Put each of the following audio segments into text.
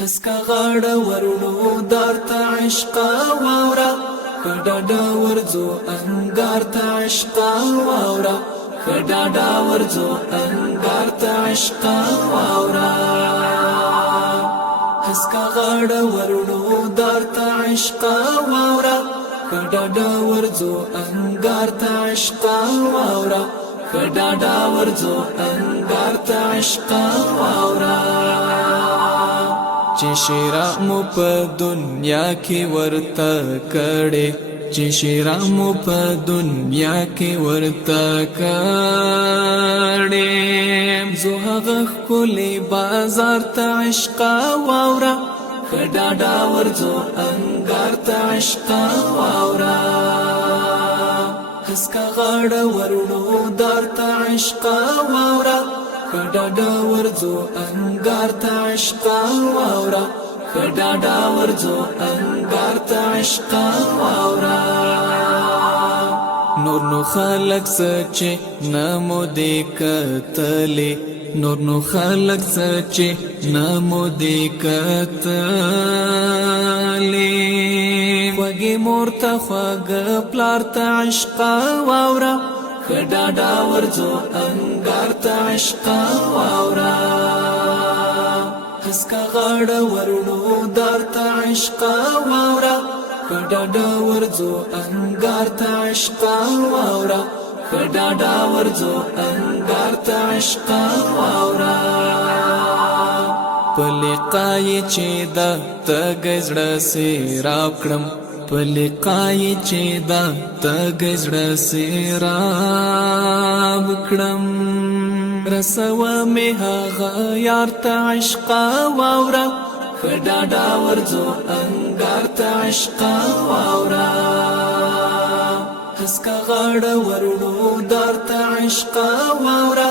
هسکا غاړه ورونو دار ته عشقا واورا خډاډا ورځو انګار ته عشقا واورا خډاډا ورځو انګار ته عشقا واورا هسکا غاړه ورونو دار ته عشقا واورا خډاډا ورځو انګار ته عشقا واورا خډاډا ورځو انګار ته عشقا واورا چې شیرا مو په دنیا کې ورته کړي چې شیرا مو په دنیا کې ورته کړي زه هغه کلی بازار ته عشقا واورا خډاډا ورځو انګار ته عشقا واورا هسکا غاړه ورونو دار ته عشقا واورا خډاډا ورځو انګار ته عشقا واورا خډاډا ورځو انګار ته عشقا واورا نور نو خلق سچې نمو دې کتلې نور نو خلق سچې نمو دې کتلې وګي مور ته خوګ پلار ته عشقا واورا خډاډا ورځو انګار ته عشقا واورا هسکا غاړه ورونو دار ته عشقا واورا خډاډا ورځو انګار ته عشقا واورا خډاډا ورځو انګار ته عشقا واورا پلقای چې دا تګزړه سي راکړم پلقای چې دا تګزړه سي راکړم رسو می هغه یار ته عشقا واورا خډاډا ورځو انګار ته عشقا واورا هسکا غاړه ورونو دار ته عشقا واورا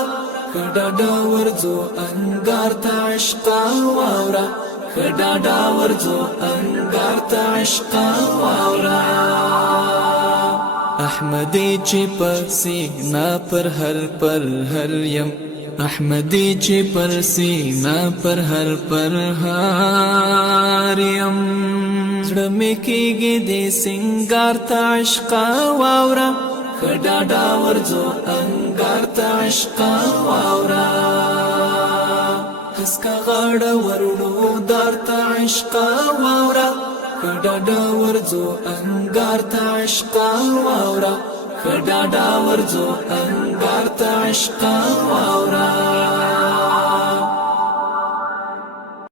خډاډا ورځو انګار ته عشقا واورا خډاډا ورځو انګار ته عشقا واورا احمدی چې پسې نا پر هر یم احمدی چې پر سینا پر هر یم زړه مې کېږي د سنگار ته عشقا واورا خډاډا ورځو انګار ته عشقا واورا هسکا غاړه ورونو دار ته عشقا واورا خډاډا ورځو انګار ته عشقا واورا خډاډا ورځو انګار ته عشقا واورا